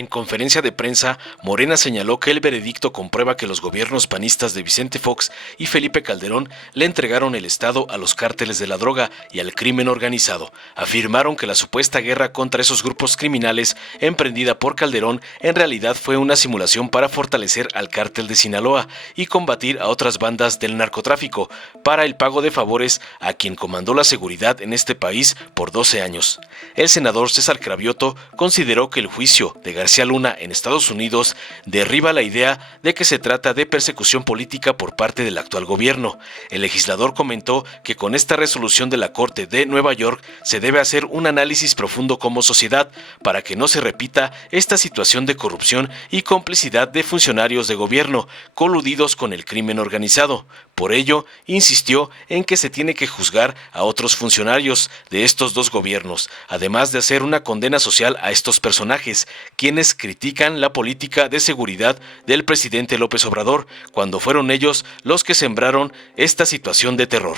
En conferencia de prensa, Morena señaló que el veredicto comprueba que los gobiernos panistas de Vicente Fox y Felipe Calderón le entregaron el Estado a los cárteles de la droga y al crimen organizado. Afirmaron que la supuesta guerra contra esos grupos criminales emprendida por Calderón en realidad fue una simulación para fortalecer al cártel de Sinaloa y combatir a otras bandas del narcotráfico para el pago de favores a quien comandó la seguridad en este país por 12 años. El senador César Cravioto consideró que el juicio de García Luna en Estados Unidos derriba la idea de que se trata de persecución política por parte del actual gobierno. El legislador comentó que con esta resolución de la Corte de Nueva York se debe hacer un análisis profundo como sociedad para que no se repita esta situación de corrupción y complicidad de funcionarios de gobierno coludidos con el crimen organizado. Por ello, insistió en que se tiene que juzgar a otros funcionarios de estos dos gobiernos, además de hacer una condena social a estos personajes, quienes critican la política de seguridad del presidente López Obrador, cuando fueron ellos los que sembraron esta situación de terror.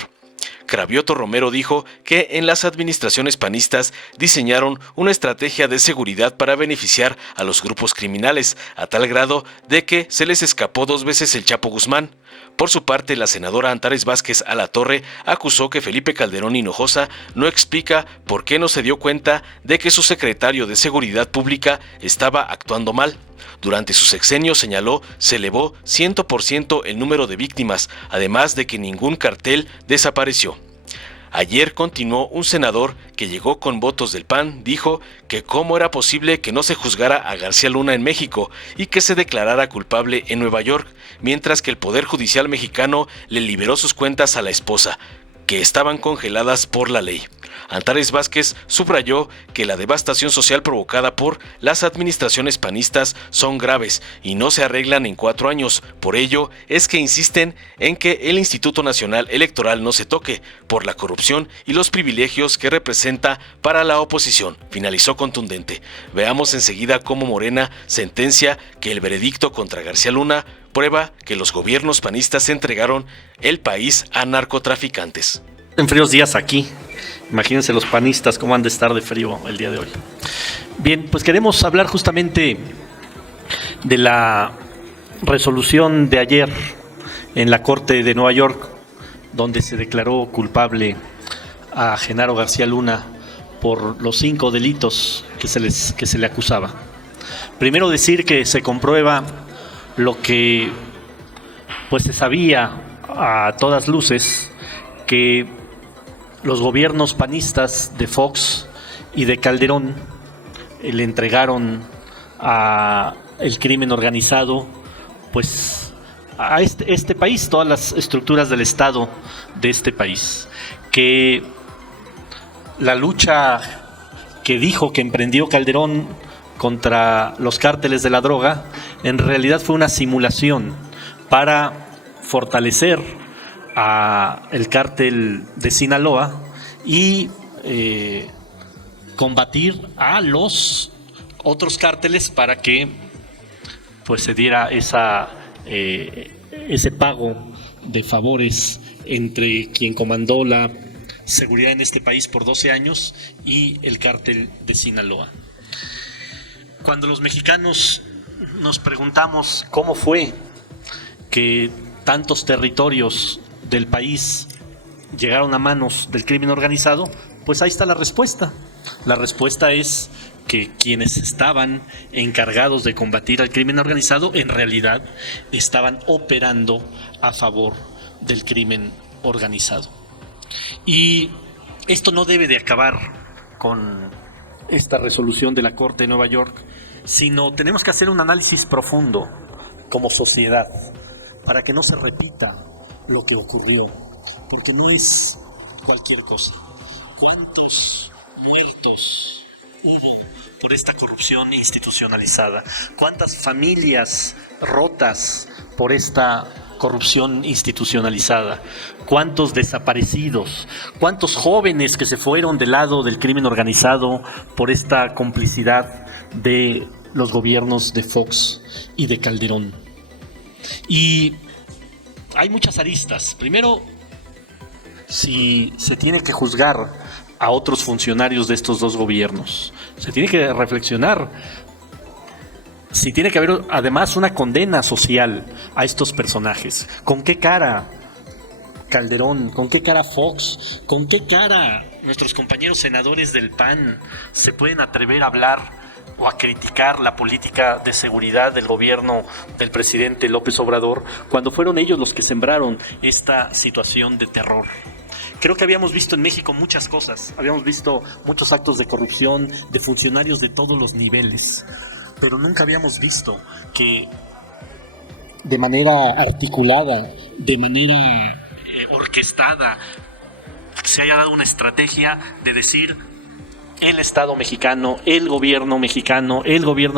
Cravioto Romero dijo que en las administraciones panistas diseñaron una estrategia de seguridad para beneficiar a los grupos criminales, a tal grado de que se les escapó 2 veces el Chapo Guzmán. Por su parte, la senadora Antares Vázquez Alatorre acusó que Felipe Calderón Hinojosa no explica por qué no se dio cuenta de que su secretario de Seguridad Pública estaba actuando mal. Durante su sexenio, señaló, se elevó 100% el número de víctimas, además de que ningún cartel desapareció. Ayer continuó un senador que llegó con votos del PAN, dijo que cómo era posible que no se juzgara a García Luna en México y que se declarara culpable en Nueva York, mientras que el Poder Judicial mexicano le liberó sus cuentas a la esposa, que estaban congeladas por la ley. Antares Vázquez subrayó que la devastación social provocada por las administraciones panistas son graves y no se arreglan en 4 años. Por ello es que insisten en que el Instituto Nacional Electoral no se toque por la corrupción y los privilegios que representa para la oposición. Finalizó contundente. Veamos enseguida cómo Morena sentencia que el veredicto contra García Luna prueba que los gobiernos panistas entregaron el país a narcotraficantes. En fríos días aquí, imagínense los panistas cómo han de estar de frío el día de hoy. Bien, pues queremos hablar justamente de la resolución de ayer en la Corte de Nueva York, donde se declaró culpable a Genaro García Luna por los 5 delitos que se le acusaba. Primero decir que se comprueba lo que pues se sabía a todas luces, que los gobiernos panistas de Fox y de Calderón le entregaron a el crimen organizado pues a este país, todas las estructuras del Estado de este país, que la lucha que dijo que emprendió Calderón contra los cárteles de la droga en realidad fue una simulación para fortalecer a el cártel de Sinaloa y combatir a los otros cárteles para que pues se diera ese pago de favores entre quien comandó la seguridad en este país por 12 años y el cártel de Sinaloa. Cuando los mexicanos nos preguntamos cómo fue que tantos territorios del país llegaron a manos del crimen organizado, pues ahí está la respuesta. La respuesta es que quienes estaban encargados de combatir al crimen organizado en realidad estaban operando a favor del crimen organizado. Y esto no debe de acabar con esta resolución de la Corte de Nueva York, sino tenemos que hacer un análisis profundo como sociedad para que no se repita lo que ocurrió, porque no es cualquier cosa. ¿Cuántos muertos hubo por esta corrupción institucionalizada? ¿Cuántas familias rotas por esta corrupción institucionalizada? ¿Cuántos desaparecidos? ¿Cuántos jóvenes que se fueron del lado del crimen organizado por esta complicidad de los gobiernos de Fox y de Calderón? Y hay muchas aristas. Primero, si se tiene que juzgar a otros funcionarios de estos dos gobiernos, se tiene que reflexionar si tiene que haber además una condena social a estos personajes, ¿con qué cara Calderón, con qué cara Fox, con qué cara nuestros compañeros senadores del PAN se pueden atrever a hablar o a criticar la política de seguridad del gobierno del presidente López Obrador cuando fueron ellos los que sembraron esta situación de terror? Creo que habíamos visto en México muchas cosas, habíamos visto muchos actos de corrupción de funcionarios de todos los niveles, pero nunca habíamos visto que de manera articulada, de manera orquestada, se haya dado una estrategia de decir: el Estado mexicano, el gobierno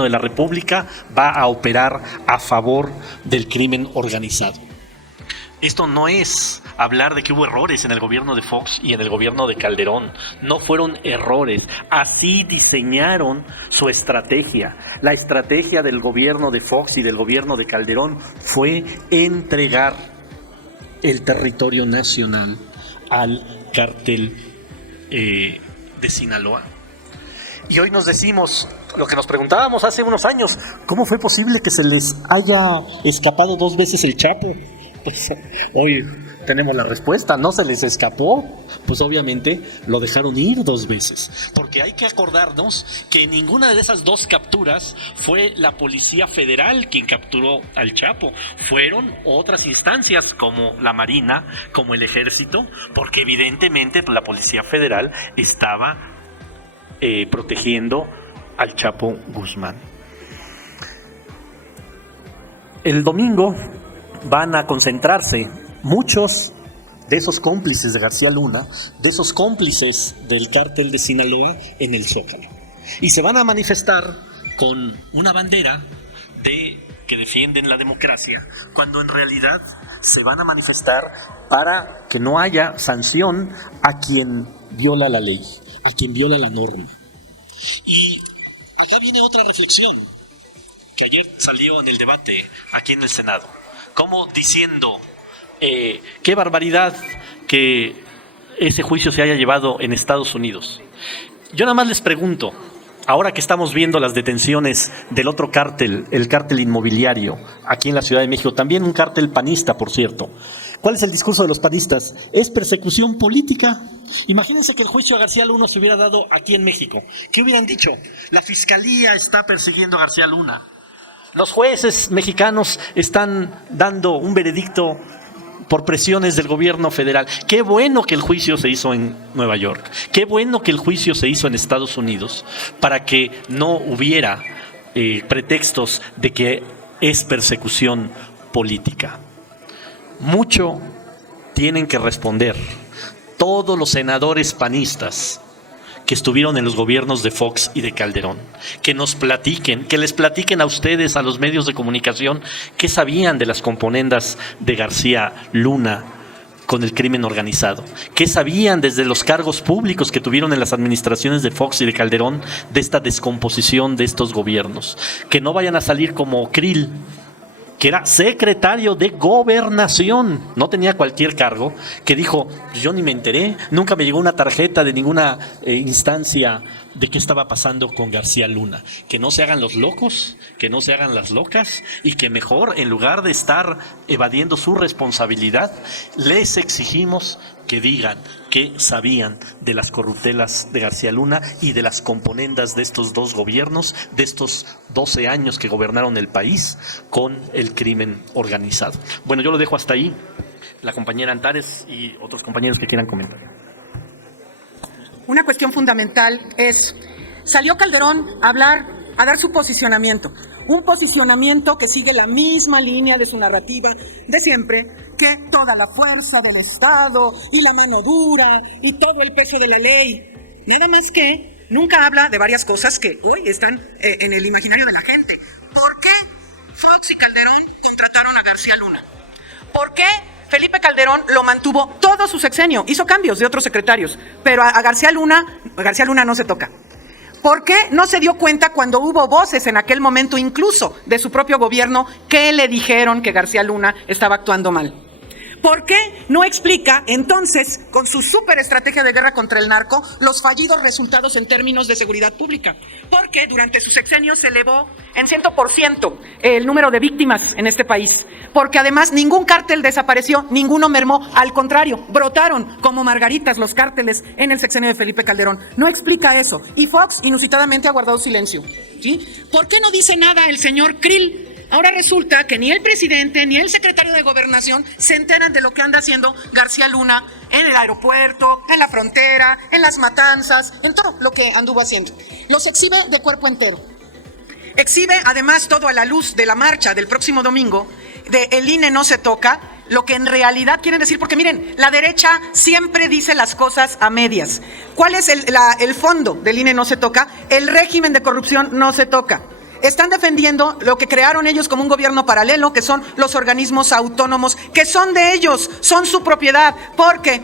de la República va a operar a favor del crimen organizado. Esto no es hablar de que hubo errores en el gobierno de Fox y en el gobierno de Calderón. No fueron errores. Así diseñaron su estrategia. La estrategia del gobierno de Fox y del gobierno de Calderón fue entregar el territorio nacional al cártel de Sinaloa. Y hoy nos decimos lo que nos preguntábamos hace unos años: ¿cómo fue posible que se les haya escapado 2 veces el Chapo? Pues hoy tenemos la respuesta: no se les escapó, pues obviamente lo dejaron ir 2 veces, porque hay que acordarnos que ninguna de esas 2 capturas fue la Policía Federal quien capturó al Chapo, fueron otras instancias como la Marina, como el Ejército, porque evidentemente la Policía Federal estaba protegiendo al Chapo Guzmán. El domingo van a concentrarse muchos de esos cómplices de García Luna, de esos cómplices del cártel de Sinaloa en el Zócalo. Y se van a manifestar con una bandera que defienden la democracia, cuando en realidad se van a manifestar para que no haya sanción a quien viola la ley, a quien viola la norma. Y acá viene otra reflexión que ayer salió en el debate aquí en el Senado, como diciendo: qué barbaridad que ese juicio se haya llevado en Estados Unidos. Yo nada más les pregunto, ahora que estamos viendo las detenciones del otro cártel, el cártel inmobiliario, aquí en la Ciudad de México, también un cártel panista, por cierto, ¿cuál es el discurso de los panistas? ¿Es persecución política? Imagínense que el juicio a García Luna se hubiera dado aquí en México. ¿Qué hubieran dicho? La fiscalía está persiguiendo a García Luna. Los jueces mexicanos están dando un veredicto por presiones del gobierno federal. Qué bueno que el juicio se hizo en Nueva York. Qué bueno que el juicio se hizo en Estados Unidos, para que no hubiera pretextos de que es persecución política. Mucho tienen que responder todos los senadores panistas que estuvieron en los gobiernos de Fox y de Calderón, que nos platiquen, que les platiquen a ustedes, a los medios de comunicación, qué sabían de las componendas de García Luna con el crimen organizado, qué sabían desde los cargos públicos que tuvieron en las administraciones de Fox y de Calderón de esta descomposición de estos gobiernos, que no vayan a salir como Krill, que era secretario de Gobernación, no tenía cualquier cargo, que dijo: yo ni me enteré, nunca me llegó una tarjeta de ninguna instancia de qué estaba pasando con García Luna. Que no se hagan los locos, que no se hagan las locas, y que mejor, en lugar de estar evadiendo su responsabilidad, les exigimos que digan qué sabían de las corruptelas de García Luna y de las componendas de estos 2 gobiernos, de estos 12 años que gobernaron el país con el crimen organizado. Bueno, yo lo dejo hasta ahí. La compañera Antares y otros compañeros que quieran comentar. Una cuestión fundamental es: salió Calderón a hablar, a dar su posicionamiento. Un posicionamiento que sigue la misma línea de su narrativa de siempre, que toda la fuerza del Estado y la mano dura y todo el peso de la ley. Nada más que nunca habla de varias cosas que hoy están en el imaginario de la gente. ¿Por qué Fox y Calderón contrataron a García Luna? ¿Por qué Felipe Calderón lo mantuvo todo su sexenio? Hizo cambios de otros secretarios, pero a García Luna no se toca. ¿Por qué no se dio cuenta cuando hubo voces en aquel momento, incluso de su propio gobierno, que le dijeron que García Luna estaba actuando mal? ¿Por qué no explica entonces, con su súper estrategia de guerra contra el narco, los fallidos resultados en términos de seguridad pública? Porque durante su sexenio se elevó en 100% el número de víctimas en este país. Porque además ningún cártel desapareció, ninguno mermó. Al contrario, brotaron como margaritas los cárteles en el sexenio de Felipe Calderón. No explica eso. Y Fox inusitadamente ha guardado silencio. ¿Sí? ¿Por qué no dice nada el señor Krill? Ahora resulta que ni el presidente ni el secretario de Gobernación se enteran de lo que anda haciendo García Luna en el aeropuerto, en la frontera, en las matanzas, en todo lo que anduvo haciendo. Los exhibe de cuerpo entero. Exhibe además todo a la luz de la marcha del próximo domingo de el INE no se toca, lo que en realidad quieren decir, porque miren, la derecha siempre dice las cosas a medias. ¿Cuál es el fondo del INE no se toca? El régimen de corrupción no se toca. Están defendiendo lo que crearon ellos como un gobierno paralelo, que son los organismos autónomos, que son de ellos, son su propiedad, porque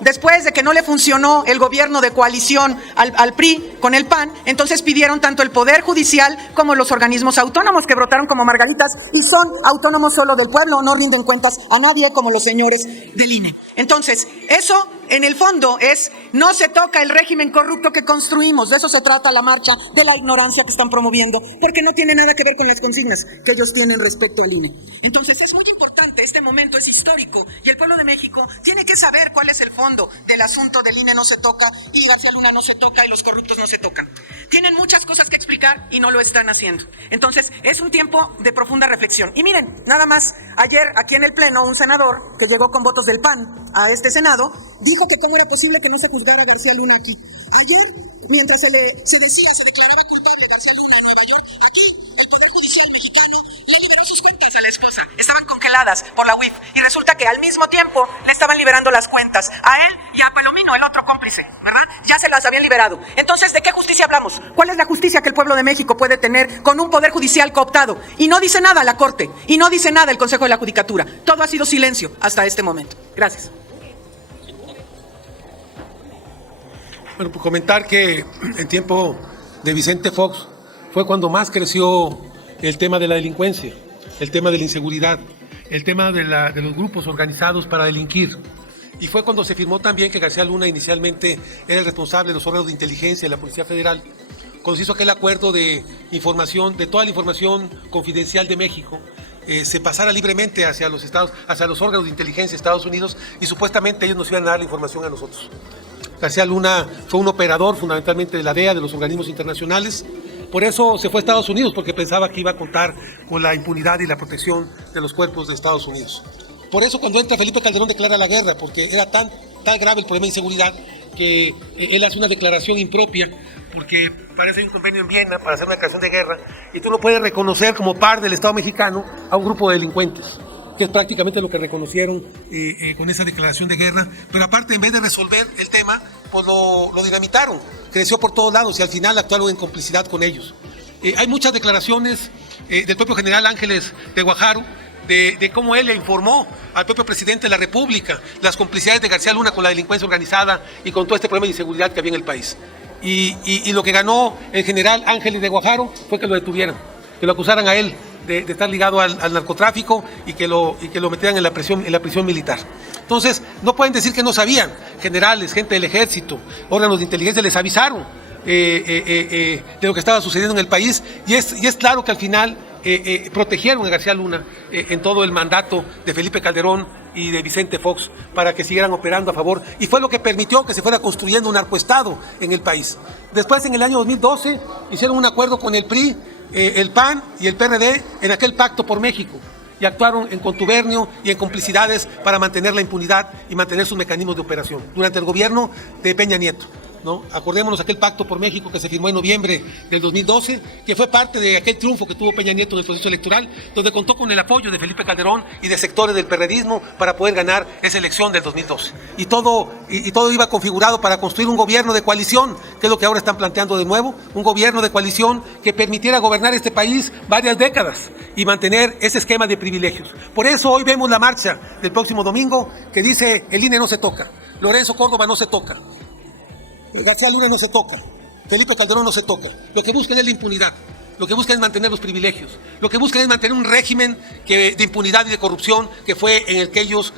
después de que no le funcionó el gobierno de coalición al PRI con el PAN, entonces pidieron tanto el Poder Judicial como los organismos autónomos, que brotaron como margaritas y son autónomos solo del pueblo, no rinden cuentas a nadie como los señores del INE. Entonces, eso en el fondo es, no se toca el régimen corrupto que construimos. De eso se trata la marcha, de la ignorancia que están promoviendo, porque no tiene nada que ver con las consignas que ellos tienen respecto al INE. Entonces, es muy importante, este momento es histórico y el pueblo de México tiene que saber cuál es el fondo del asunto del INE no se toca y García Luna no se toca y los corruptos no se tocan. Tienen muchas cosas que explicar y no lo están haciendo. Entonces, es un tiempo de profunda reflexión. Y miren, nada más, ayer aquí en el Pleno, un senador que llegó con votos del PAN a este Senado, dijo que cómo era posible que no se juzgara a García Luna aquí. Ayer, mientras se declaraba culpable García Luna en Nueva York, aquí el Poder Judicial mexicano le liberó sus cuentas a la esposa. Estaban congeladas por la UIF y resulta que al mismo tiempo le estaban liberando las cuentas a él y a Palomino, el otro cómplice, ¿verdad? Ya se las habían liberado. Entonces, ¿de qué justicia hablamos? ¿Cuál es la justicia que el pueblo de México puede tener con un Poder Judicial cooptado? Y no dice nada la Corte, y no dice nada el Consejo de la Judicatura. Todo ha sido silencio hasta este momento. Gracias. Bueno, pues comentar que en tiempo de Vicente Fox fue cuando más creció el tema de la delincuencia, el tema de la inseguridad, el tema de los grupos organizados para delinquir. Y fue cuando se firmó también que García Luna inicialmente era el responsable de los órganos de inteligencia de la Policía Federal, cuando se hizo aquel acuerdo de información, de toda la información confidencial de México, se pasara libremente hacia los estados, hacia los órganos de inteligencia de Estados Unidos, y supuestamente ellos nos iban a dar la información a nosotros. García Luna fue un operador fundamentalmente de la DEA, de los organismos internacionales. Por eso se fue a Estados Unidos, porque pensaba que iba a contar con la impunidad y la protección de los cuerpos de Estados Unidos. Por eso cuando entra Felipe Calderón declara la guerra, porque era tan grave el problema de inseguridad que él hace una declaración impropia, porque parece un convenio en Viena para hacer una declaración de guerra, y tú no puedes reconocer como par del Estado mexicano a un grupo de delincuentes, que es prácticamente lo que reconocieron con esa declaración de guerra. Pero aparte, en vez de resolver el tema, pues lo dinamitaron, creció por todos lados y al final actuaron en complicidad con ellos. Hay muchas declaraciones del propio general Ángeles de Guajardo, de cómo él le informó al propio presidente de la República las complicidades de García Luna con la delincuencia organizada y con todo este problema de inseguridad que había en el país. Y lo que ganó el general Ángeles de Guajardo fue que lo detuvieran, que lo acusaran a él de estar ligado al narcotráfico y que lo metieran en la prisión militar. Entonces, no pueden decir que no sabían. Generales, gente del ejército, órganos de inteligencia les avisaron de lo que estaba sucediendo en el país, y es claro que al final protegieron a García Luna en todo el mandato de Felipe Calderón y de Vicente Fox para que siguieran operando a favor, y fue lo que permitió que se fuera construyendo un narcoestado en el país. Después, en el año 2012, hicieron un acuerdo con el PRI, el PAN y el PRD en aquel pacto por México, y actuaron en contubernio y en complicidades para mantener la impunidad y mantener sus mecanismos de operación durante el gobierno de Peña Nieto, ¿no? Acordémonos aquel pacto por México que se firmó en noviembre del 2012, que fue parte de aquel triunfo que tuvo Peña Nieto en el proceso electoral, donde contó con el apoyo de Felipe Calderón y de sectores del perredismo para poder ganar esa elección del 2012. Y todo iba configurado para construir un gobierno de coalición, que es lo que ahora están planteando de nuevo, un gobierno de coalición que permitiera gobernar este país varias décadas y mantener ese esquema de privilegios. Por eso hoy vemos la marcha del próximo domingo que dice: el INE no se toca, Lorenzo Córdoba no se toca, García Luna no se toca, Felipe Calderón no se toca. Lo que buscan es la impunidad. lo que buscan es mantener los privilegios, lo que buscan es mantener un régimen de impunidad y de corrupción que fue en el que ellos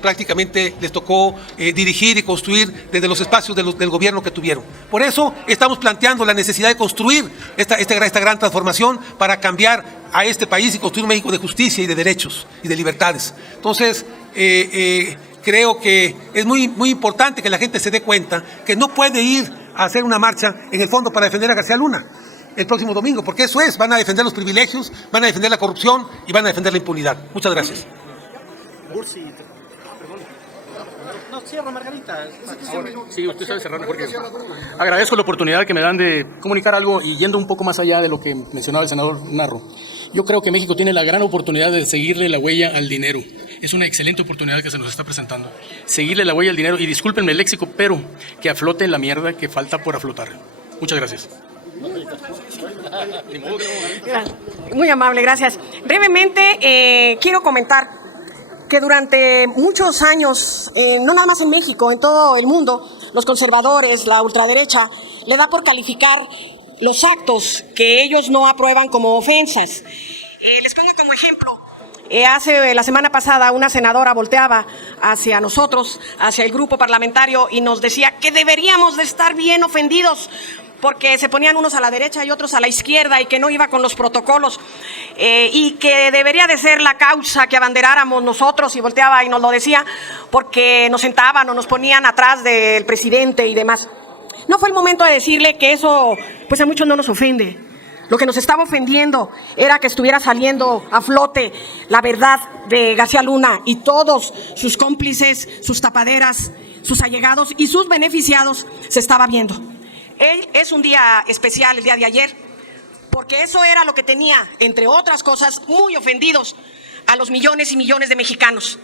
prácticamente les tocó dirigir y construir desde los espacios del gobierno que tuvieron. Por eso estamos planteando la necesidad de construir esta gran transformación para cambiar a este país y construir un México de justicia y de derechos y de libertades. Entonces, creo que es muy importante que la gente se dé cuenta que no puede ir a hacer una marcha en el fondo para defender a García Luna el próximo domingo, porque eso es, van a defender los privilegios, van a defender la corrupción y van a defender la impunidad. Muchas gracias. No, cierra, Margarita. Sí, usted sabe cerrar mejor que yo. Agradezco la oportunidad que me dan de comunicar algo y yendo un poco más allá de lo que mencionaba el senador Narro. Yo creo que México tiene la gran oportunidad de seguirle la huella al dinero. Es una excelente oportunidad que se nos está presentando. Seguirle la huella al dinero, y discúlpenme el léxico, pero que aflote la mierda que falta por aflotar. Muchas gracias. Muy amable, gracias. Brevemente, quiero comentar que durante muchos años, no nada más en México, en todo el mundo, los conservadores, la ultraderecha, le da por calificar los actos que ellos no aprueban como ofensas. Les pongo como ejemplo, la semana pasada una senadora volteaba hacia nosotros, hacia el grupo parlamentario, y nos decía que deberíamos de estar bien ofendidos porque se ponían unos a la derecha y otros a la izquierda y que no iba con los protocolos, y que debería de ser la causa que abanderáramos nosotros, y volteaba y nos lo decía porque nos sentaban o nos ponían atrás del presidente y demás. No fue el momento de decirle que eso pues a muchos no nos ofende. Lo que nos estaba ofendiendo era que estuviera saliendo a flote la verdad de García Luna y todos sus cómplices, sus tapaderas, sus allegados y sus beneficiados se estaba viendo. Es un día especial, el día de ayer, porque eso era lo que tenía, entre otras cosas, muy ofendidos a los millones y millones de mexicanos.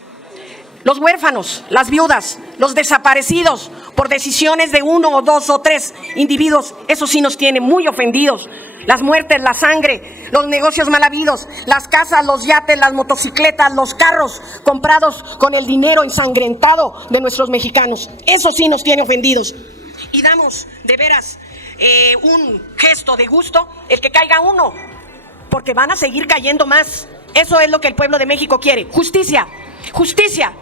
Los huérfanos, las viudas, los desaparecidos por decisiones de uno o dos o tres individuos, eso sí nos tiene muy ofendidos. Las muertes, la sangre, los negocios mal habidos, las casas, los yates, las motocicletas, los carros comprados con el dinero ensangrentado de nuestros mexicanos, eso sí nos tiene ofendidos. Y damos de veras un gesto de gusto el que caiga uno, porque van a seguir cayendo más. Eso es lo que el pueblo de México quiere, justicia, justicia.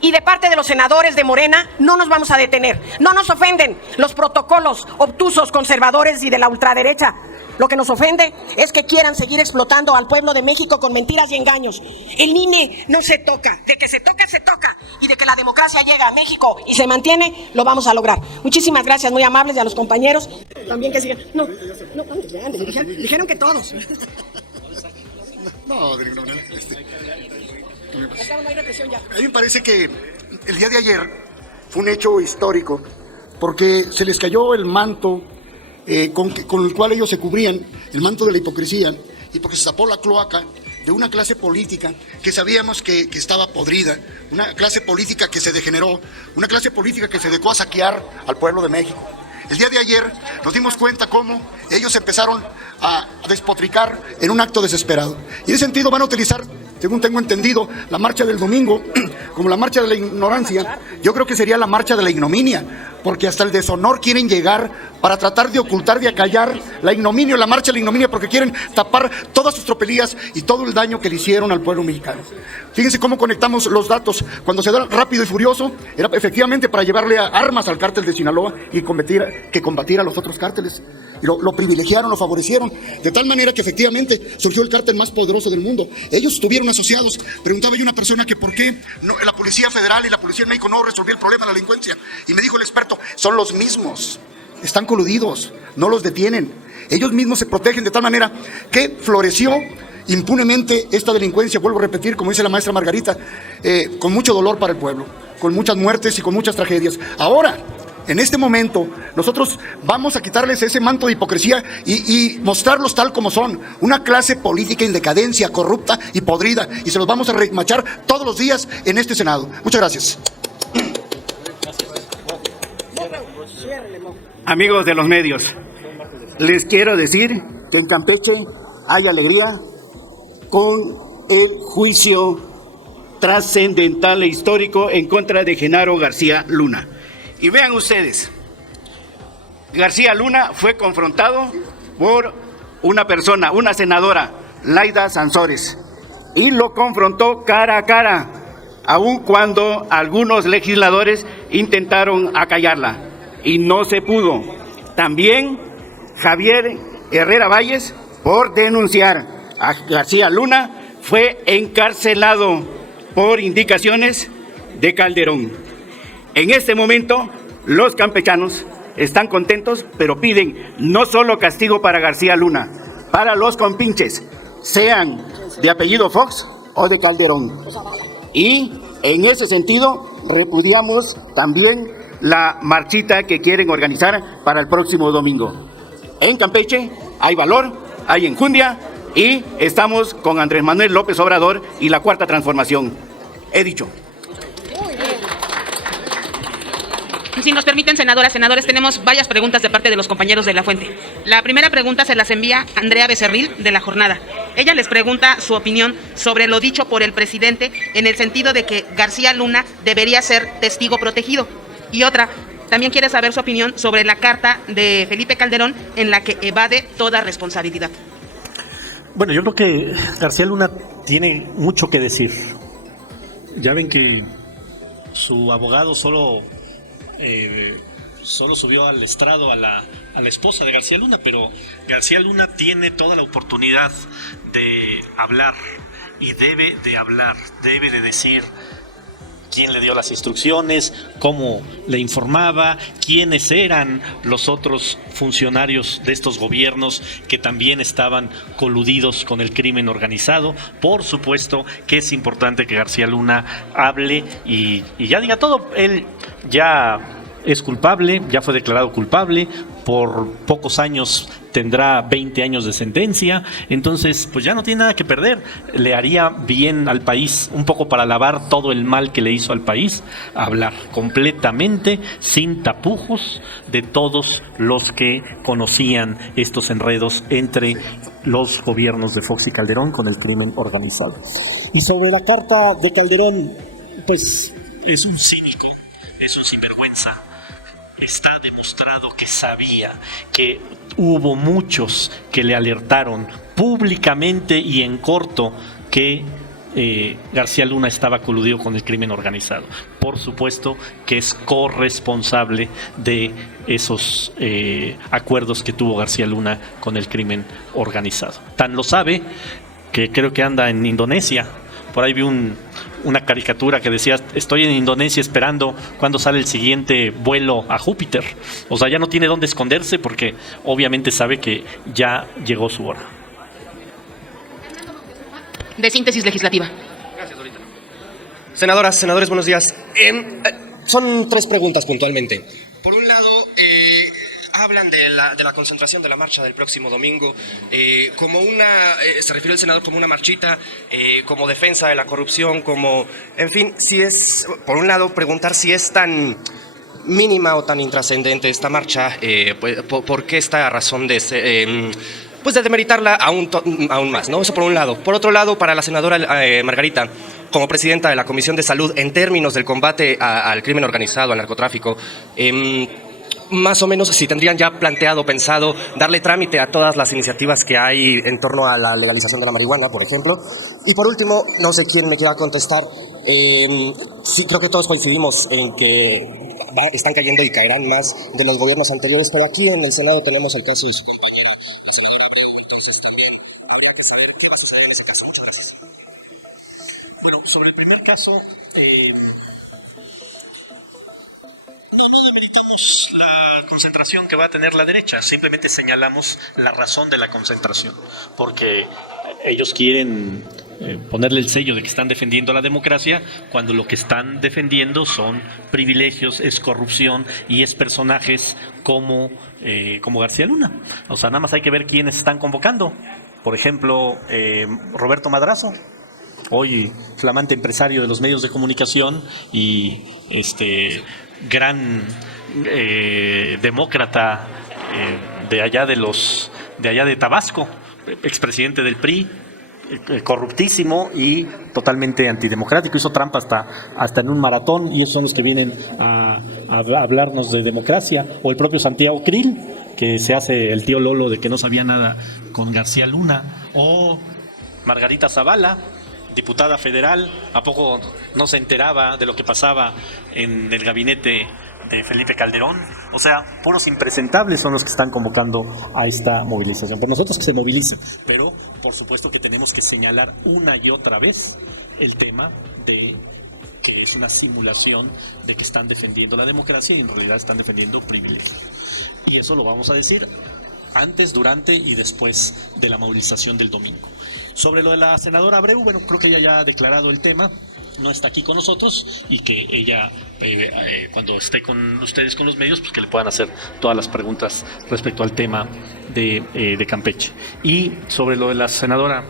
Y de parte de los senadores de Morena no nos vamos a detener. No nos ofenden los protocolos obtusos, conservadores y de la ultraderecha. Lo que nos ofende es que quieran seguir explotando al pueblo de México con mentiras y engaños. El INE no se toca. De que se toca, se toca. Y de que la democracia llega a México y se mantiene, lo vamos a lograr. Muchísimas gracias, muy amables, y a los compañeros también que sigan. No, dijeron que todos. No, de ninguna manera. A mí me parece que el día de ayer fue un hecho histórico porque se les cayó el manto con el cual ellos se cubrían, el manto de la hipocresía, y porque se tapó la cloaca de una clase política que sabíamos que estaba podrida, una clase política que se degeneró, una clase política que se dedicó a saquear al pueblo de México. El día de ayer nos dimos cuenta cómo ellos empezaron a despotricar en un acto desesperado. Y en ese sentido van a utilizar, según tengo entendido, la marcha del domingo como la marcha de la ignorancia. Yo creo que sería la marcha de la ignominia, porque hasta el deshonor quieren llegar para tratar de ocultar, de acallar la ignominia, la marcha de la ignominia, porque quieren tapar todas sus tropelías y todo el daño que le hicieron al pueblo mexicano. Fíjense cómo conectamos los datos. Cuando se da Rápido y Furioso, era efectivamente para llevarle armas al cártel de Sinaloa y combatir a los otros cárteles. Y lo privilegiaron, lo favorecieron, de tal manera que efectivamente surgió el cártel más poderoso del mundo. Ellos estuvieron asociados. Preguntaba yo a una persona que por qué la Policía Federal y la Policía de México no resolvió el problema de la delincuencia. Y me dijo el experto, son los mismos. Están coludidos, no los detienen. Ellos mismos se protegen de tal manera que floreció impunemente esta delincuencia, vuelvo a repetir, como dice la maestra Margarita, con mucho dolor para el pueblo, con muchas muertes y con muchas tragedias. Ahora, en este momento, nosotros vamos a quitarles ese manto de hipocresía y mostrarlos tal como son, una clase política en decadencia, corrupta y podrida, y se los vamos a remachar todos los días en este Senado. Muchas gracias. Amigos de los medios, les quiero decir que en Campeche hay alegría con el juicio trascendental e histórico en contra de Genaro García Luna. Y vean ustedes, García Luna fue confrontado por una persona, una senadora, Laida Sansores, y lo confrontó cara a cara, aun cuando algunos legisladores intentaron acallarla y no se pudo. También Javier Herrera Valles, por denunciar a García Luna, fue encarcelado por indicaciones de Calderón. En este momento, los campechanos están contentos, pero piden no solo castigo para García Luna, para los compinches, sean de apellido Fox o de Calderón. Y en ese sentido, repudiamos también la marchita que quieren organizar para el próximo domingo. En Campeche hay valor, hay enjundia y estamos con Andrés Manuel López Obrador y la Cuarta Transformación. He dicho. Si nos permiten, senadoras, senadores, tenemos varias preguntas de parte de los compañeros de La Fuente. La primera pregunta se las envía Andrea Becerril, de La Jornada. Ella les pregunta su opinión sobre lo dicho por el presidente en el sentido de que García Luna debería ser testigo protegido. Y otra, también quiere saber su opinión sobre la carta de Felipe Calderón en la que evade toda responsabilidad. Bueno, yo creo que García Luna tiene mucho que decir. Ya ven que su abogado solo subió al estrado a la esposa de García Luna, pero García Luna tiene toda la oportunidad de hablar y debe de hablar, debe de decir quién le dio las instrucciones, cómo le informaba, quiénes eran los otros funcionarios de estos gobiernos que también estaban coludidos con el crimen organizado. Por supuesto que es importante que García Luna hable y ya diga todo. Él ya es culpable, ya fue declarado culpable, por pocos años tendrá 20 años de sentencia, entonces pues ya no tiene nada que perder. Le haría bien al país, un poco para lavar todo el mal que le hizo al país, hablar completamente, sin tapujos, de todos los que conocían estos enredos entre los gobiernos de Fox y Calderón con el crimen organizado. Y sobre la carta de Calderón, pues es un cínico, es un sinvergüenza. Está demostrado que sabía, que hubo muchos que le alertaron públicamente y en corto que García Luna estaba coludido con el crimen organizado. Por supuesto que es corresponsable de esos acuerdos que tuvo García Luna con el crimen organizado. Tan lo sabe que creo que anda en Indonesia. Por ahí vi una caricatura que decía: estoy en Indonesia esperando cuando sale el siguiente vuelo a Júpiter. O sea, ya no tiene dónde esconderse porque obviamente sabe que ya llegó su hora. De síntesis legislativa. Gracias, Dorita. Senadoras, senadores, buenos días. Son tres preguntas puntualmente. Por un lado, hablan de la concentración de la marcha del próximo domingo como se refirió el senador como una marchita, como defensa de la corrupción, como, en fin, si es, por un lado, preguntar si es tan mínima o tan intrascendente esta marcha, ¿por qué esta razón de pues de demeritarla aún más, ¿no? Eso por un lado. Por otro lado, para la senadora Margarita, como presidenta de la Comisión de Salud, en términos del combate al crimen organizado, al narcotráfico, más o menos si tendrían ya planteado, pensado, darle trámite a todas las iniciativas que hay en torno a la legalización de la marihuana, por ejemplo. Y por último, no sé quién me quiera contestar, sí, creo que todos coincidimos en que están cayendo y caerán más de los gobiernos anteriores, pero aquí en el Senado tenemos el caso de su compañera, la senadora Abreu, entonces también habría que saber qué va a suceder en ese caso. Muchas gracias. Bueno, sobre el primer caso, no demeritamos la concentración que va a tener la derecha, simplemente señalamos la razón de la concentración, porque ellos quieren ponerle el sello de que están defendiendo la democracia cuando lo que están defendiendo son privilegios, es corrupción y es personajes como García Luna. O sea, nada más hay que ver quiénes están convocando. Por ejemplo, Roberto Madrazo, hoy flamante empresario de los medios de comunicación y gran demócrata de allá de Tabasco, expresidente del PRI, corruptísimo y totalmente antidemocrático, hizo trampa hasta en un maratón, y esos son los que vienen a hablarnos de democracia. O el propio Santiago Krill, que se hace el tío Lolo de que no sabía nada con García Luna, o Margarita Zavala, diputada federal, ¿a poco no se enteraba de lo que pasaba en el gabinete de Felipe Calderón? O sea, puros impresentables son los que están convocando a esta movilización. Por nosotros que se movilicen, pero por supuesto que tenemos que señalar una y otra vez el tema de que es una simulación de que están defendiendo la democracia y en realidad están defendiendo privilegios. Y eso lo vamos a decir antes, durante y después de la movilización del domingo. Sobre lo de la senadora Abreu, bueno, creo que ella ya ha declarado el tema, no está aquí con nosotros y que ella, cuando esté con ustedes, con los medios, pues que le puedan hacer todas las preguntas respecto al tema de Campeche. Y sobre lo de la senadora...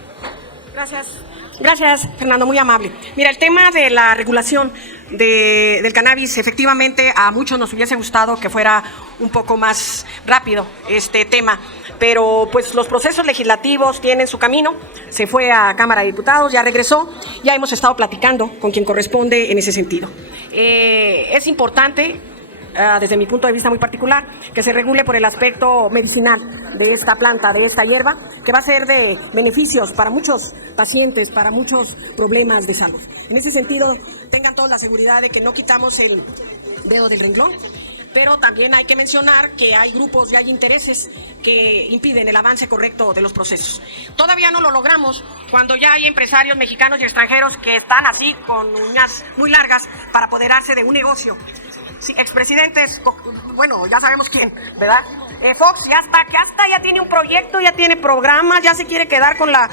Gracias, Fernando, muy amable. Mira, el tema de la regulación del cannabis, efectivamente a muchos nos hubiese gustado que fuera un poco más rápido este tema, pero pues los procesos legislativos tienen su camino. Se fue a Cámara de Diputados, ya regresó, ya hemos estado platicando con quien corresponde en ese sentido. Es importante, desde mi punto de vista muy particular, que se regule por el aspecto medicinal de esta planta, de esta hierba, que va a ser de beneficios para muchos pacientes, para muchos problemas de salud. En ese sentido, tengan toda la seguridad de que no quitamos el dedo del renglón, pero también hay que mencionar que hay grupos y hay intereses que impiden el avance correcto de los procesos. Todavía no lo logramos cuando ya hay empresarios mexicanos y extranjeros que están así con uñas muy largas para apoderarse de un negocio. Sí, expresidentes, bueno, ya sabemos quién, ¿verdad? Fox ya tiene un proyecto, ya tiene programas, ya se quiere quedar con la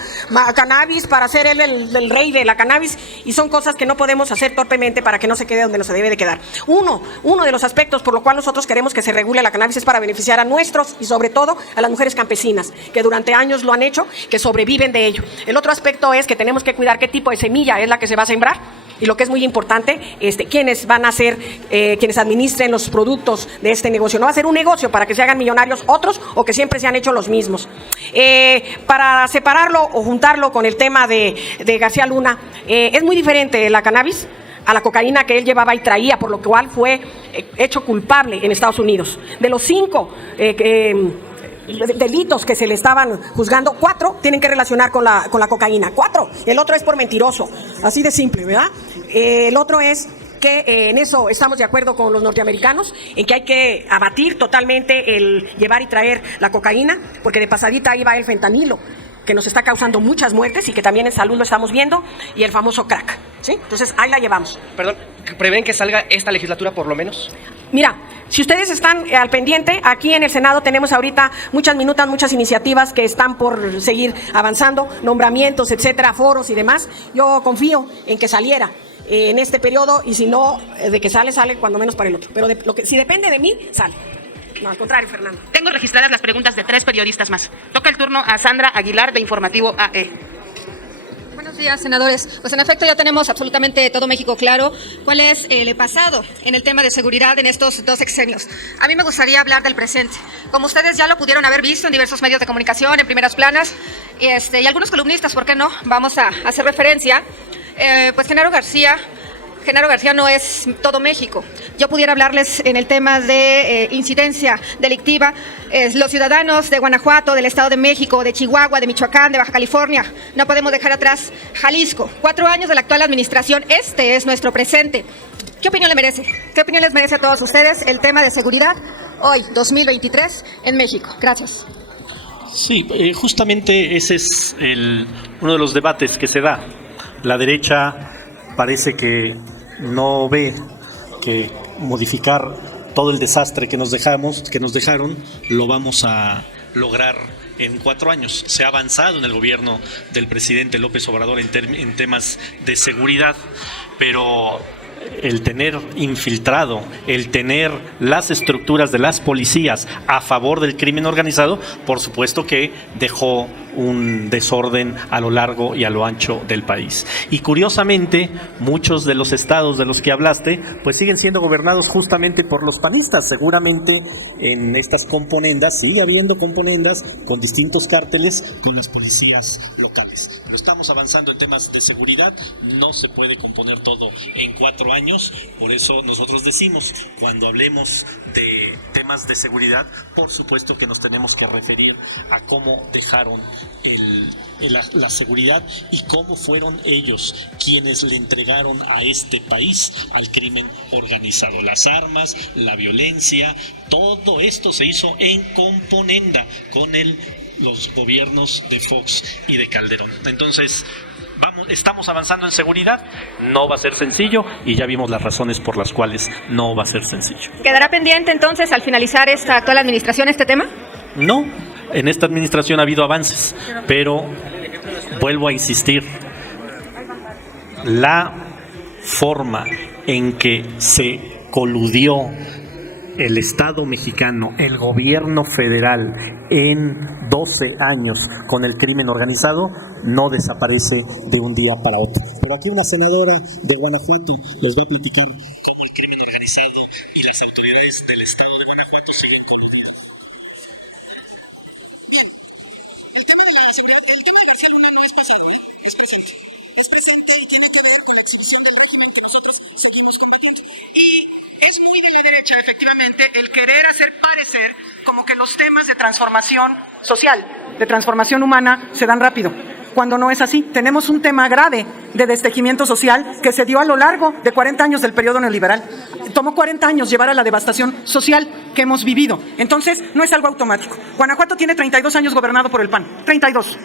cannabis para ser él el rey de la cannabis, y son cosas que no podemos hacer torpemente para que no se quede donde no se debe de quedar. Uno de los aspectos por lo cual nosotros queremos que se regule la cannabis es para beneficiar a nuestros y sobre todo a las mujeres campesinas, que durante años lo han hecho, que sobreviven de ello. El otro aspecto es que tenemos que cuidar qué tipo de semilla es la que se va a sembrar. Y lo que es muy importante, quiénes van a ser quienes administren los productos de este negocio. No va a ser un negocio para que se hagan millonarios otros o que siempre se han hecho los mismos. Para separarlo o juntarlo con el tema de García Luna, es muy diferente la cannabis a la cocaína que él llevaba y traía, por lo cual fue hecho culpable en Estados Unidos. De los 5 delitos que se le estaban juzgando, 4 tienen que relacionar con la cocaína, 4, el otro es por mentiroso, así de simple, ¿verdad? El otro es que en eso estamos de acuerdo con los norteamericanos, en que hay que abatir totalmente el llevar y traer la cocaína, porque de pasadita ahí va el fentanilo, que nos está causando muchas muertes y que también en salud lo estamos viendo, y el famoso crack, ¿sí? Entonces ahí la llevamos. Perdón, ¿prevén que salga esta legislatura por lo menos? Mira, si ustedes están al pendiente, aquí en el Senado tenemos ahorita muchas minutas, muchas iniciativas que están por seguir avanzando, nombramientos, etcétera, foros y demás. Yo confío en que saliera en este periodo, y si no, de que sale cuando menos para el otro. Pero si depende de mí, sale. No, al contrario, Fernando. Tengo registradas las preguntas de 3 periodistas más. Toca el turno a Sandra Aguilar, de Informativo AE. Buenos días, senadores. Pues en efecto ya tenemos absolutamente todo México claro cuál es el pasado en el tema de seguridad en estos 2 sexenios. A mí me gustaría hablar del presente. Como ustedes ya lo pudieron haber visto en diversos medios de comunicación, en primeras planas, y algunos columnistas, ¿por qué no? Vamos a hacer referencia. Pues Genaro García no es todo México. Yo pudiera hablarles en el tema de incidencia delictiva, los ciudadanos de Guanajuato, del Estado de México, de Chihuahua, de Michoacán, de Baja California. No podemos dejar atrás Jalisco. 4 años de la actual administración, este es nuestro presente. ¿Qué opinión le merece? ¿Qué opinión les merece a todos ustedes el tema de seguridad hoy, 2023, en México? Gracias. Sí, justamente ese es uno de los debates que se da. La derecha parece que no ve que modificar todo el desastre que nos dejaron, lo vamos a lograr en 4 años. Se ha avanzado en el gobierno del presidente López Obrador en temas de seguridad, pero el tener infiltrado, el tener las estructuras de las policías a favor del crimen organizado, por supuesto que dejó un desorden a lo largo y a lo ancho del país. Y curiosamente, muchos de los estados de los que hablaste, pues siguen siendo gobernados justamente por los panistas. Seguramente en estas componendas sigue habiendo componendas con distintos cárteles con las policías locales. Pero estamos avanzando en temas de seguridad, no se puede componer todo en 4 años, por eso nosotros decimos, cuando hablemos de temas de seguridad, por supuesto que nos tenemos que referir a cómo dejaron la seguridad y cómo fueron ellos quienes le entregaron a este país al crimen organizado. Las armas, la violencia, todo esto se hizo en componenda con los gobiernos de Fox y de Calderón. Entonces, estamos avanzando en seguridad, no va a ser sencillo y ya vimos las razones por las cuales no va a ser sencillo. ¿Quedará pendiente entonces al finalizar esta actual administración este tema? No, en esta administración ha habido avances, pero vuelvo a insistir, la forma en que se coludió el Estado mexicano, el gobierno federal, en 12 años con el crimen organizado, no desaparece de un día para otro. Pero aquí una senadora de Guanajuato les va a platicar. El crimen organizado y las autoridades del Estado de Guanajuato siguen coludidos. El tema de García Luna no es pasado, es presente. Es presente y tiene que ver con la exhibición del régimen que nosotros seguimos combatiendo. Y es muy de la derecha, efectivamente, el querer hacer parecer como que los temas de transformación social, de transformación humana, se dan rápido, cuando no es así. Tenemos un tema grave de destejimiento social que se dio a lo largo de 40 años del periodo neoliberal. Tomó 40 años llevar a la devastación social que hemos vivido. Entonces, no es algo automático. Guanajuato tiene 32 años gobernado por el PAN, 32.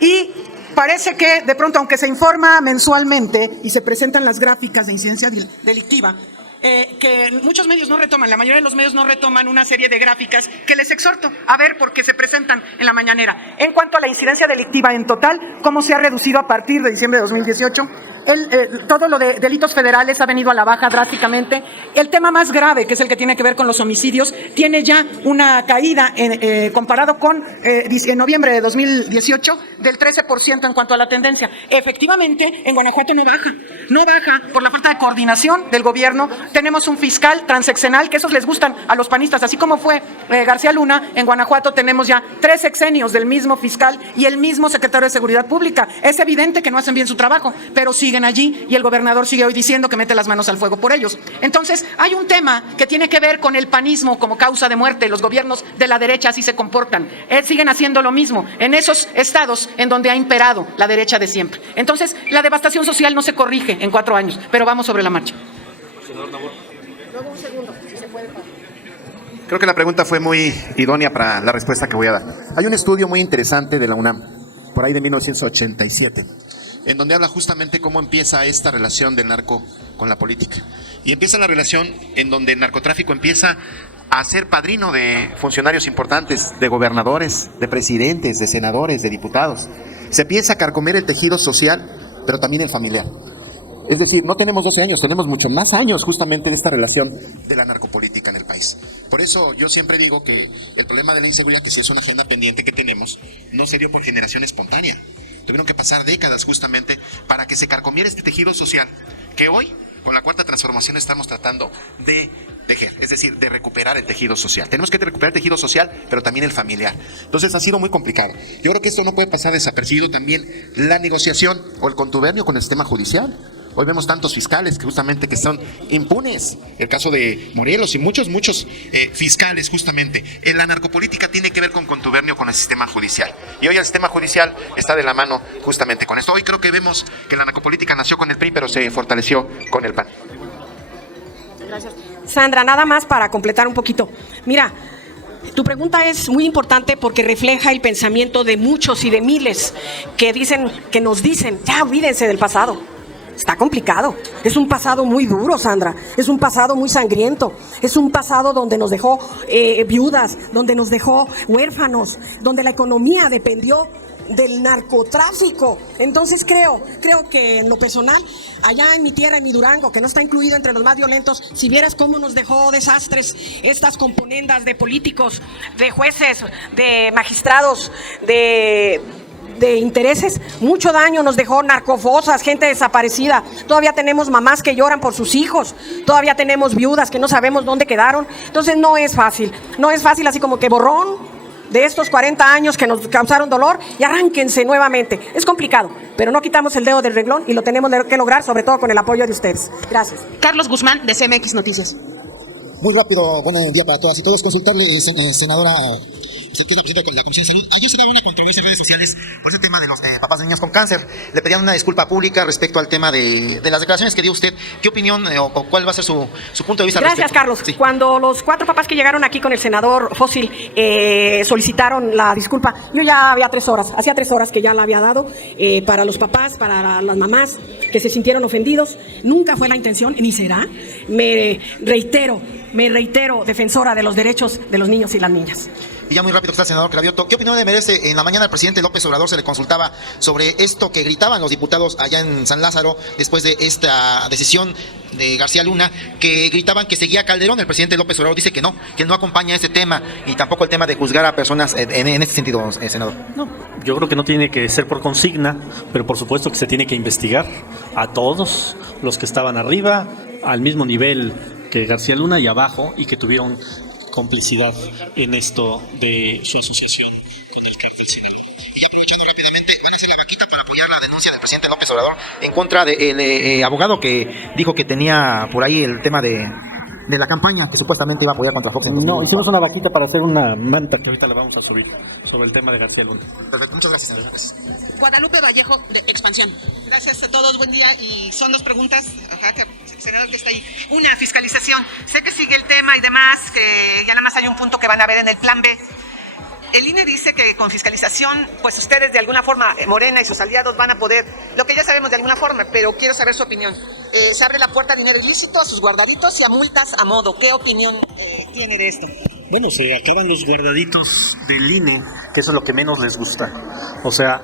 Y parece que, de pronto, aunque se informa mensualmente y se presentan las gráficas de incidencia delictiva, que muchos medios no retoman, la mayoría de los medios no retoman una serie de gráficas que les exhorto a ver porque se presentan en la mañanera. En cuanto a la incidencia delictiva en total, cómo se ha reducido a partir de diciembre de 2018, todo lo de delitos federales ha venido a la baja drásticamente. El tema más grave, que es el que tiene que ver con los homicidios, tiene ya una caída comparado con en noviembre de 2018 del 13% en cuanto a la tendencia. Efectivamente, en Guanajuato no baja por la falta de coordinación del gobierno. Tenemos un fiscal transeccional, que esos les gustan a los panistas, así como fue García Luna. En Guanajuato tenemos ya 3 sexenios del mismo fiscal y el mismo secretario de Seguridad Pública. Es evidente que no hacen bien su trabajo, pero siguen allí y el gobernador sigue hoy diciendo que mete las manos al fuego por ellos. Entonces, hay un tema que tiene que ver con el panismo como causa de muerte. Los gobiernos de la derecha así se comportan. Siguen haciendo lo mismo en esos estados en donde ha imperado la derecha de siempre. Entonces, la devastación social no se corrige en 4 años, pero vamos sobre la marcha. Luego un segundo, si se puede. Creo que la pregunta fue muy idónea para la respuesta que voy a dar. Hay un estudio muy interesante de la UNAM, por ahí de 1987, en donde habla justamente cómo empieza esta relación del narco con la política. Y empieza la relación en donde el narcotráfico empieza a ser padrino de funcionarios importantes, de gobernadores, de presidentes, de senadores, de diputados. Se empieza a carcomer el tejido social, pero también el familiar. Es decir, no tenemos 12 años, tenemos mucho más años justamente en esta relación de la narcopolítica en el país. Por eso yo siempre digo que el problema de la inseguridad, que sí es una agenda pendiente que tenemos, no se dio por generación espontánea. Tuvieron que pasar décadas justamente para que se carcomiera este tejido social que hoy, con la Cuarta Transformación, estamos tratando de tejer, es decir, de recuperar el tejido social. Tenemos que recuperar el tejido social, pero también el familiar. Entonces ha sido muy complicado. Yo creo que esto no puede pasar desapercibido. También la negociación o el contubernio con el sistema judicial. Hoy vemos tantos fiscales que justamente que son impunes. El caso de Morelos y muchos fiscales justamente. En la narcopolítica tiene que ver con contubernio con el sistema judicial. Y hoy el sistema judicial está de la mano justamente con esto. Hoy creo que vemos que la narcopolítica nació con el PRI, pero se fortaleció con el PAN. Gracias. Sandra, nada más para completar un poquito. Mira, tu pregunta es muy importante porque refleja el pensamiento de muchos y de miles que nos dicen, ya olvídense del pasado. Está complicado, es un pasado muy duro, Sandra, es un pasado muy sangriento, es un pasado donde nos dejó viudas, donde nos dejó huérfanos, donde la economía dependió del narcotráfico. Entonces creo que en lo personal, allá en mi tierra, en mi Durango, que no está incluido entre los más violentos, si vieras cómo nos dejó desastres estas componendas de políticos, de jueces, de magistrados, de de intereses. Mucho daño nos dejó narcofosas, gente desaparecida. Todavía tenemos mamás que lloran por sus hijos. Todavía tenemos viudas que no sabemos dónde quedaron. Entonces no es fácil. No es fácil así como que borrón de estos 40 años que nos causaron dolor y arránquense nuevamente. Es complicado, pero no quitamos el dedo del renglón y lo tenemos que lograr, sobre todo con el apoyo de ustedes. Gracias. Carlos Guzmán, de CMX Noticias. Muy rápido, buen día para todas y todos. Consultarle, senadora, usted que es la presidenta de la Comisión de Salud. Ayer se daba una controversia en redes sociales por ese tema de los papás de niños con cáncer. Le pedían una disculpa pública respecto al tema de las declaraciones que dio usted. ¿Qué opinión o cuál va a ser su punto de vista? Gracias, Carlos. Sí. Cuando los 4 papás que llegaron aquí con el senador Fósil solicitaron la disculpa, yo ya había 3 horas, hacía 3 horas que ya la había dado para los papás, para las mamás que se sintieron ofendidos. Nunca fue la intención, ni será. Me reitero, defensora de los derechos de los niños y las niñas. Y ya muy rápido, está el senador Cravioto. ¿Qué opinión le merece? En la mañana el presidente López Obrador se le consultaba sobre esto que gritaban los diputados allá en San Lázaro después de esta decisión de García Luna, que gritaban que seguía Calderón. El presidente López Obrador dice que no acompaña ese tema y tampoco el tema de juzgar a personas en este sentido, senador. No, yo creo que no tiene que ser por consigna, pero por supuesto que se tiene que investigar a todos los que estaban arriba, al mismo nivel que García Luna y abajo, y que tuvieron complicidad en esto de su asociación con el cártel Sinaloa. Y aprovechando rápidamente, van a hacer la vaquita para apoyar la denuncia del presidente López Obrador en contra del abogado que dijo que tenía por ahí el tema de la campaña que supuestamente iba a apoyar contra Fox. No, hicimos una vaquita para hacer una manta que ahorita la vamos a subir sobre el tema de García Luna. Perfecto, muchas gracias, senador. Gracias. Guadalupe Vallejo, de Expansión. Gracias a todos, buen día. Y son 2 preguntas, senador que está ahí. Una, fiscalización. Sé que sigue el tema y demás, que ya nada más hay un punto que van a ver en el plan B. El INE dice que con fiscalización, pues ustedes de alguna forma, Morena y sus aliados van a poder, lo que ya sabemos de alguna forma, pero quiero saber su opinión. Se abre la puerta a dinero ilícito, a sus guardaditos y a multas a modo. ¿Qué opinión tiene de esto? Bueno, se acaban los guardaditos del INE, que eso es lo que menos les gusta. O sea,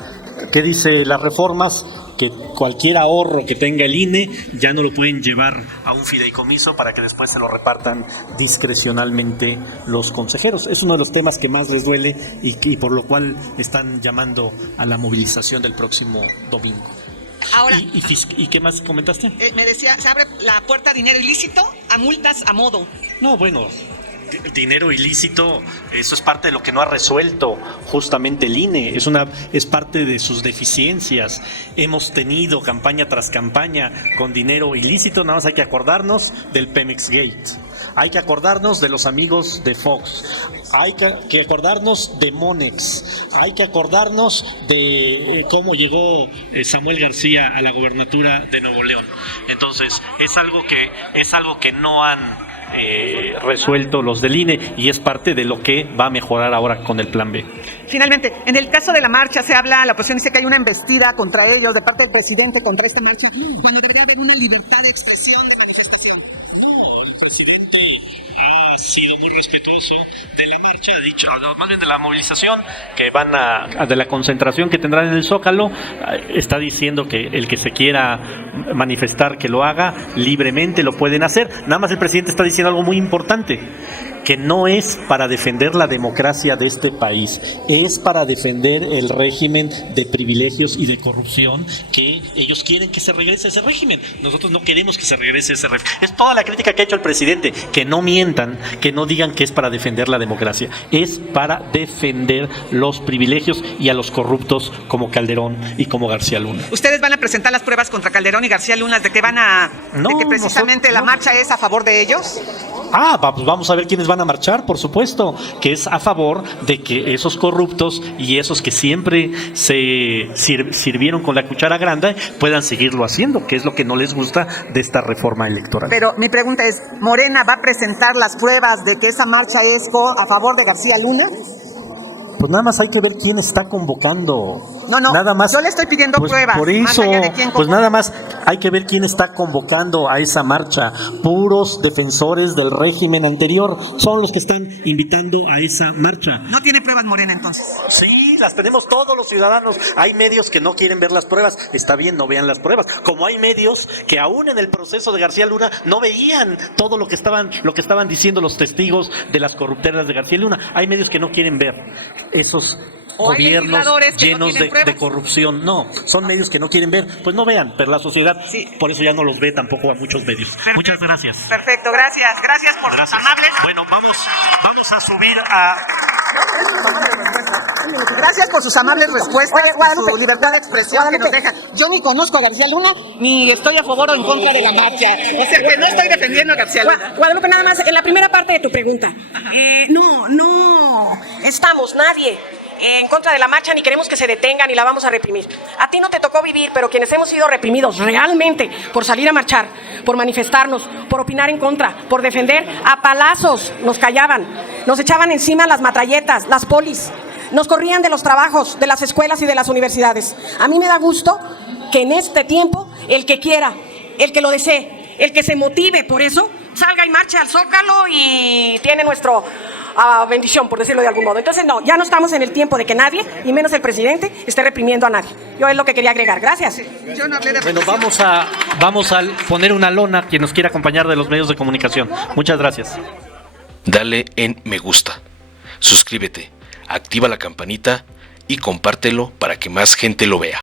¿qué dice las reformas? Que cualquier ahorro que tenga el INE ya no lo pueden llevar a un fideicomiso para que después se lo repartan discrecionalmente los consejeros. Es uno de los temas que más les duele y por lo cual están llamando a la movilización del próximo domingo. Ahora, ¿Y qué más comentaste? me decía, se abre la puerta a dinero ilícito, a multas a modo. No, bueno, dinero ilícito, eso es parte de lo que no ha resuelto justamente el INE, es parte de sus deficiencias. Hemos tenido campaña tras campaña con dinero ilícito, nada más hay que acordarnos del Pemex Gate, hay que acordarnos de los amigos de Fox, hay que acordarnos de Monex, hay que acordarnos de cómo llegó Samuel García a la gobernatura de Nuevo León. Entonces, es algo que no han resuelto los del INE y es parte de lo que va a mejorar ahora con el plan B. Finalmente, en el caso de la marcha se habla, la oposición dice que hay una embestida contra ellos de parte del presidente contra esta marcha, cuando debería haber una libertad de expresión, de manifestación. No, el presidente ha sido muy respetuoso de la marcha, ha dicho, más bien de la movilización que de la concentración que tendrán en el Zócalo, está diciendo que el que se quiera manifestar que lo haga libremente, lo pueden hacer. Nada más el presidente está diciendo algo muy importante, que no es para defender la democracia de este país, es para defender el régimen de privilegios y de corrupción, que ellos quieren que se regrese ese régimen. Nosotros no queremos que se regrese ese régimen. Es toda la crítica que ha hecho el presidente, que no mientan, que no digan que es para defender la democracia, es para defender los privilegios y a los corruptos como Calderón y como García Luna. ¿Ustedes van a presentar las pruebas contra Calderón y García Luna de que de que precisamente la marcha es a favor de ellos? Pues vamos a ver quiénes van a marchar, por supuesto, que es a favor de que esos corruptos y esos que siempre se sirvieron con la cuchara grande puedan seguirlo haciendo, que es lo que no les gusta de esta reforma electoral. Pero mi pregunta es, ¿Morena va a presentar las pruebas de que esa marcha es a favor de García Luna? Pues nada más hay que ver quién está convocando. No, nada más. Yo le estoy pidiendo pruebas. Por eso, más allá de quién pues nada más hay que ver quién está convocando a esa marcha. Puros defensores del régimen anterior son los que están invitando a esa marcha. ¿No tiene pruebas Morena entonces? Sí, las tenemos todos los ciudadanos. Hay medios que no quieren ver las pruebas. Está bien, no vean las pruebas. Como hay medios que aún en el proceso de García Luna no veían todo lo que estaban diciendo los testigos de las corruptelas de García Luna. Hay medios que no quieren ver esos O hay gobiernos legisladores que no llenos tienen pruebas. de corrupción. No, son medios que no quieren ver. Pues no vean, pero la sociedad por eso ya no los ve tampoco a muchos medios. Muchas gracias. Perfecto, gracias. Gracias por sus amables. Bueno, vamos a subir a... Gracias por sus amables respuestas y su libertad de expresión que nos deja. Yo ni conozco a García Luna, ni estoy a favor o en contra de la marcha. O sea que no estoy defendiendo a García Luna. Guadalupe, nada más, en la primera parte de tu pregunta. No estamos nadie en contra de la marcha, ni queremos que se detenga, ni la vamos a reprimir. A ti no te tocó vivir, pero quienes hemos sido reprimidos realmente por salir a marchar, por manifestarnos, por opinar en contra, por defender, a palazos nos callaban, nos echaban encima las matralletas, las polis, nos corrían de los trabajos, de las escuelas y de las universidades. A mí me da gusto que en este tiempo el que quiera, el que lo desee, el que se motive por eso, salga y marche al Zócalo y tiene nuestro bendición, por decirlo de algún modo. Entonces, no, ya no estamos en el tiempo de que nadie, y menos el presidente, esté reprimiendo a nadie. Yo es lo que quería agregar. Gracias. Yo no hablé de Bueno, vamos a poner una lona quien nos quiera acompañar de los medios de comunicación. Muchas gracias. Dale en me gusta, suscríbete, activa la campanita y compártelo para que más gente lo vea.